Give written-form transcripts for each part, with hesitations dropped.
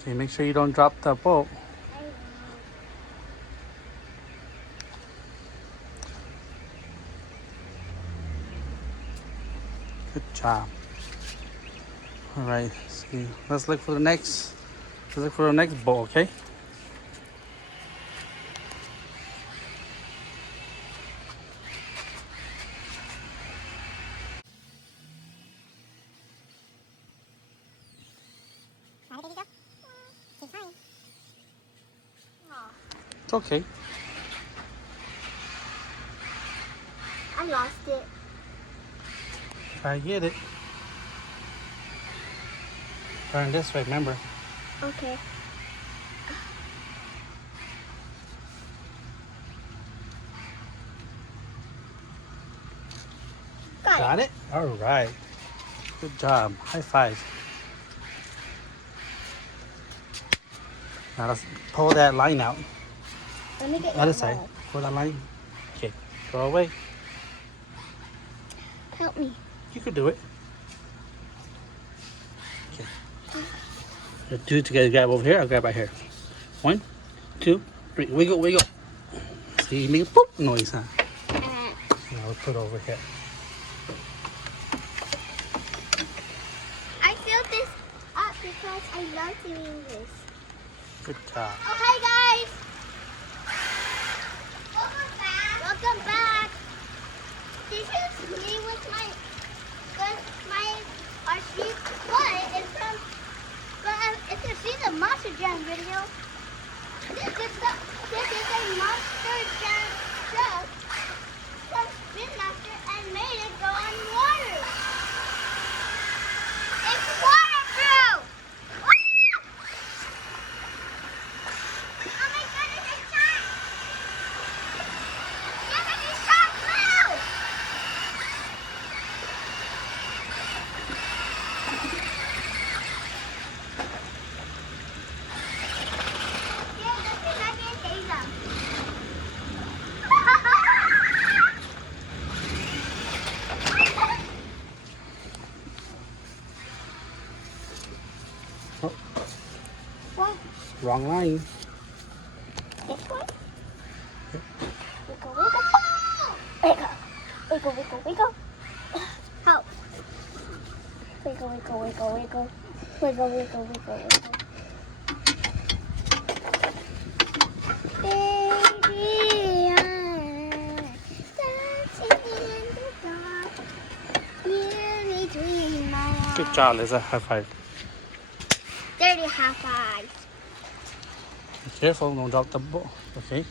Okay, make sure you don't drop the boat. Good job. All right, see, let's look for the next. Let's look for the next boat, okay? It's okay. I lost it. Try to get it. Turn this way, remember? Okay. Got it? All right. Good job. High five. Now let's pull that line out. Let me get Other side. Pull that line. Okay. Throw away. Help me. You could do it. Okay. Let's do it together. Grab over here. I'll grab right here. 1, 2, 3. Wiggle, wiggle. See, you make a boop noise, huh? Now we'll put it over here. I filled this up because I love doing this. Good job. Okay, guys. Welcome back. Welcome back. This is me with our sheep. But it's from. But if you see the Monster Jam video, this is a Monster Jam truck from Spin Master and made it go on water. It's waterproof. Oh my goodness, it's shot! Yes, I can shot blue! Yeah, let's see if I can take them. Oh, What? wrong line. This one? Wiggle, wiggle. Wiggle. Wiggle, wiggle, wiggle. Help. Wiggle, wiggle, wiggle, wiggle. Wiggle, wiggle, wiggle, wiggle. Baby, I'm dancing in the dark. You between my arms. Good job, Alyssa. High five. Dirty high fives. Be careful, don't drop the boat. Okay.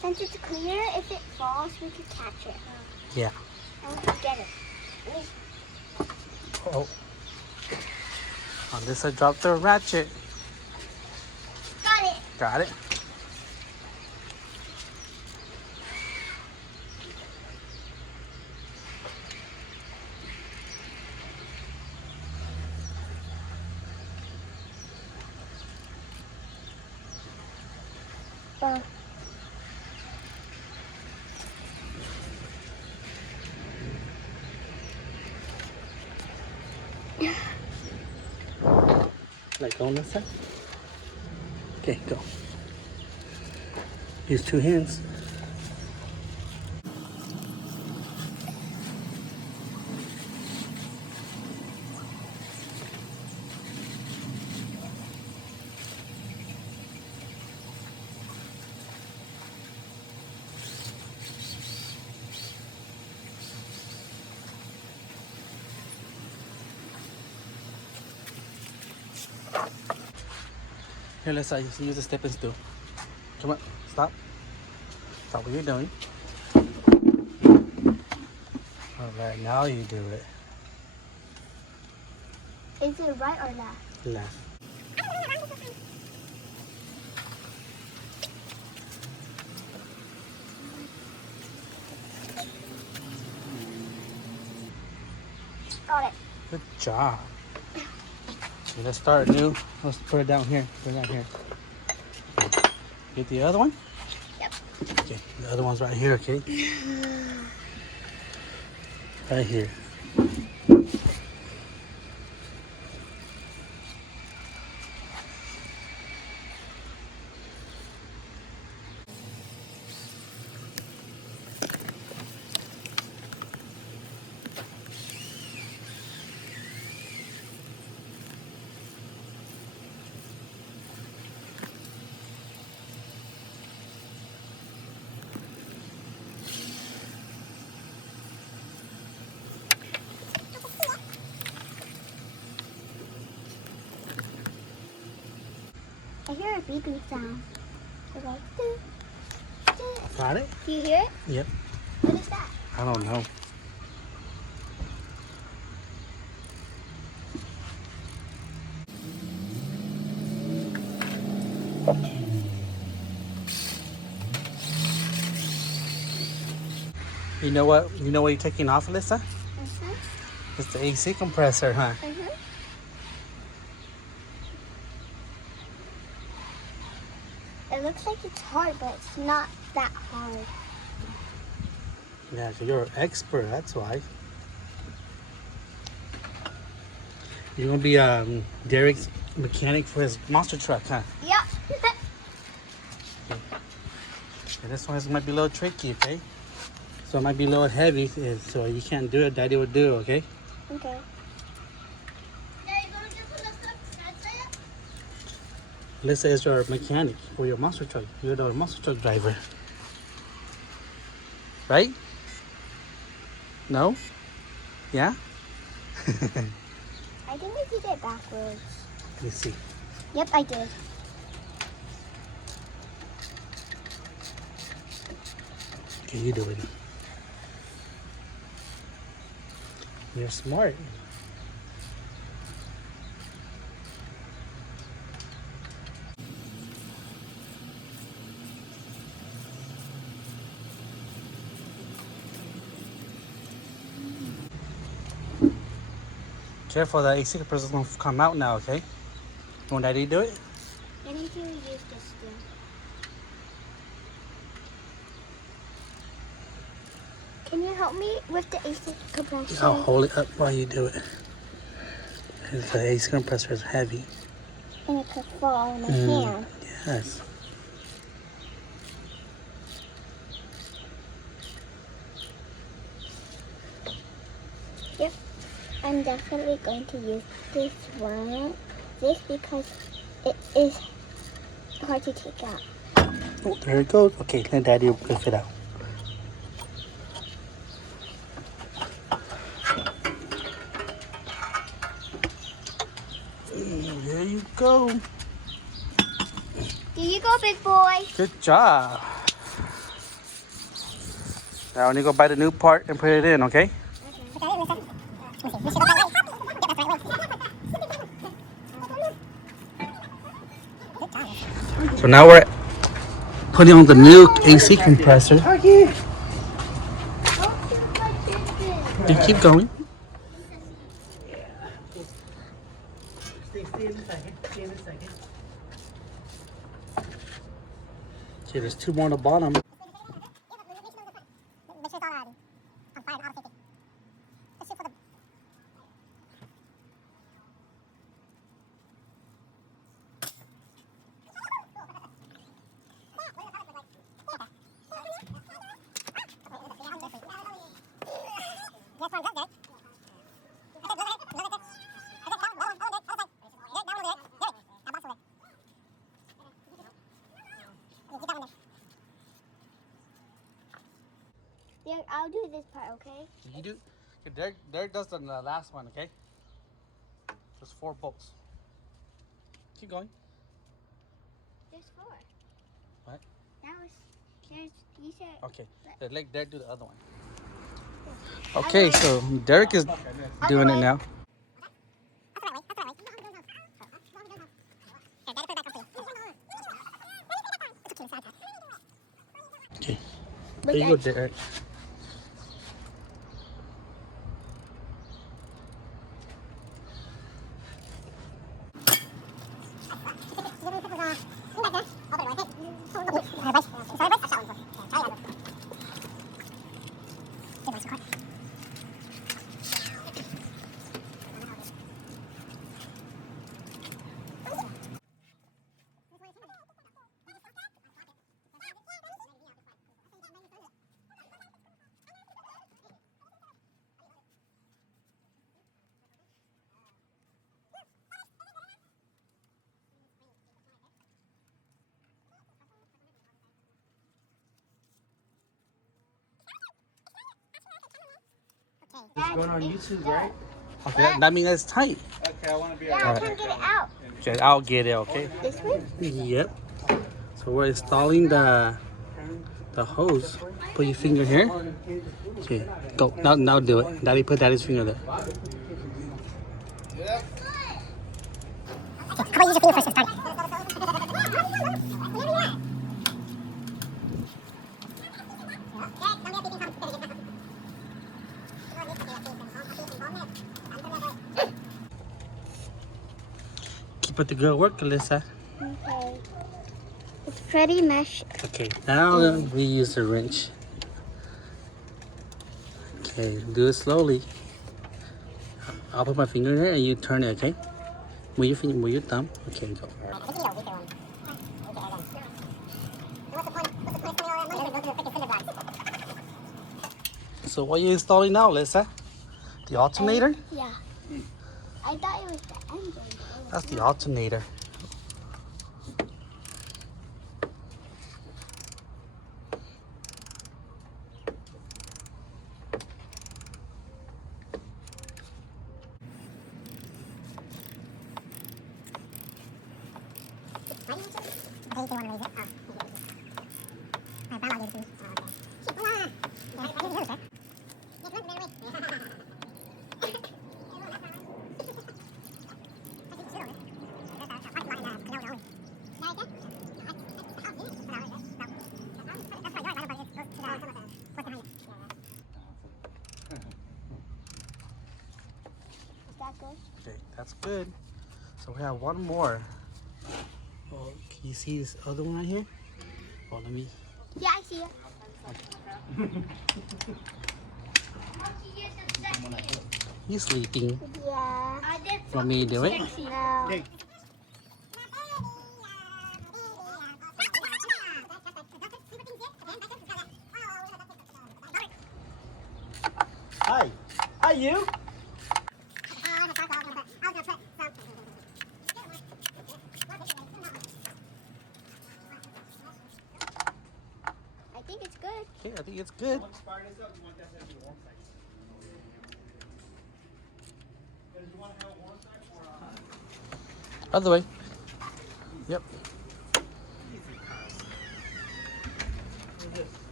Since it's clear, if it falls, we could catch it. Yeah. And we could get it. Oh. Alyssa dropped the ratchet. Got it. Got it. Let go, Alyssa. Okay, go. Use 2 hands. Here, let's use the step and stool. Come on, stop. Stop what you're doing. All Right, now you do it. Is it right or left? Left. Got it. Good job. Okay, let's start new. Let's put it down here. Put it down here. Get the other one? Yep. Okay, the other one's right here, okay? Right here. I hear a beeping sound. It's like, doo, doo. Got it? Do you hear it? Yep. What is that? I don't know. You know what? You know what you're taking off, Alyssa? Mm-hmm. It's the AC compressor, huh? Mm-hmm. It looks like it's hard, but it's not that hard. Yeah, 'cause you're an expert, that's why. You're gonna be Derek's mechanic for his monster truck, huh? Yep. And this one might be a little tricky, okay? So it might be a little heavy, so you can't do it. Daddy will do it, okay? Okay. Alyssa is your mechanic for your monster truck. You're the monster truck driver. Right? No? Yeah? I think I did it backwards. Let me see. Yep, I did. Okay, you do it. You're smart. Careful, that AC compressor is going to come out now, okay? You want Daddy to do it? I need to use this thing. Can you help me with the AC compressor? I'll hold it up while you do it. The AC compressor is heavy. And it could fall in my hand. Yes. Yep. I'm definitely going to use this one. This because it is hard to take out. Oh, there it goes. Okay, let Daddy lift it out. There you go. Here you go, big boy. Good job. Now I need to go buy the new part and put it in, okay? So now we're putting on the new AC compressor. You keep going. Okay, there's two more on the bottom. Derek, I'll do this part, okay? You do. Okay, Derek does the last one, okay? There's 4 bolts. Keep going. There's 4. What? That was, you said. Okay. Let Derek do the other one. Okay, so Derek is doing it now. Okay, there you go, Derek. It's going on YouTube, right? Okay, that means it's tight. Okay, I want to be Yeah, I can get it out. Okay, I'll get it, okay? This way? Yep. So we're installing the hose. Put your finger here. Okay, go. Now do it. Daddy put Daddy's finger there. How about you use your finger first to start it? Keep up the good work, Alyssa. Okay. It's pretty meshy. Okay, now we use the wrench. Okay, do it slowly. I'll put my finger there and you turn it, okay? Move your finger, move your thumb. Okay, go. So what are you installing now, Alyssa? The alternator? Yeah. I thought it was the engine. That's the alternator. Okay, that's good. So we have one more. Oh, can you see this other one right here? Oh, let me. Yeah, I see it. He's sleeping. Yeah. Want me to do it? No. Hi. Hi, you. I think it's good. Okay, I think it's good. Other way. Yep.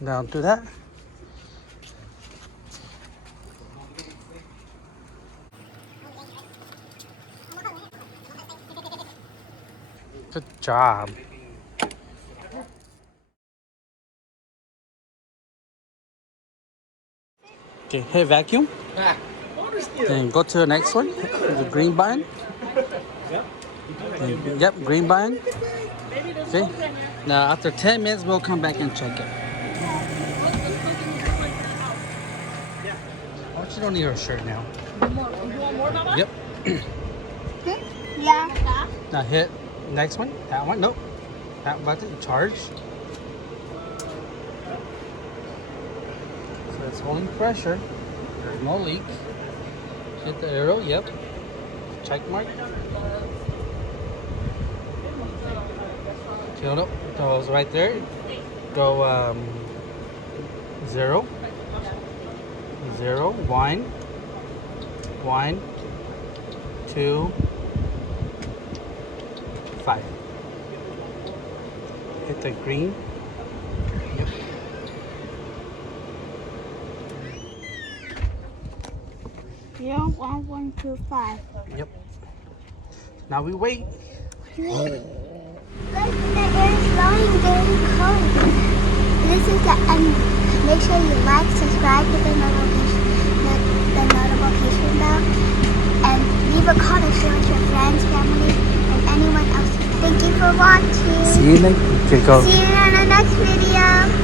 Now do that. Good job. Okay, hey, vacuum. Then go to the next one, the green button. And, yep, green button. Okay. Now after 10 minutes, we'll come back and check it. Oh, you don't need her shirt now. You want more, Mama? Yep. Yeah. Now hit next one. That one. Nope. That button. Charge. So it's holding pressure. There's no leak. Hit the arrow. Yep. Check mark. Okay, no, goes right there. Go 0, 0, 1, 1, 2, 5. Hit the green. Yep. 0, 1, 1, 2, 5. Yep. Now we wait. Look, the air is flowing very cold. This is the end. Make sure you like, subscribe, hit the notification bell, and leave a comment, share with your friends, family, and anyone else. Thank you for watching. See you later. Okay, go. See you in the next video.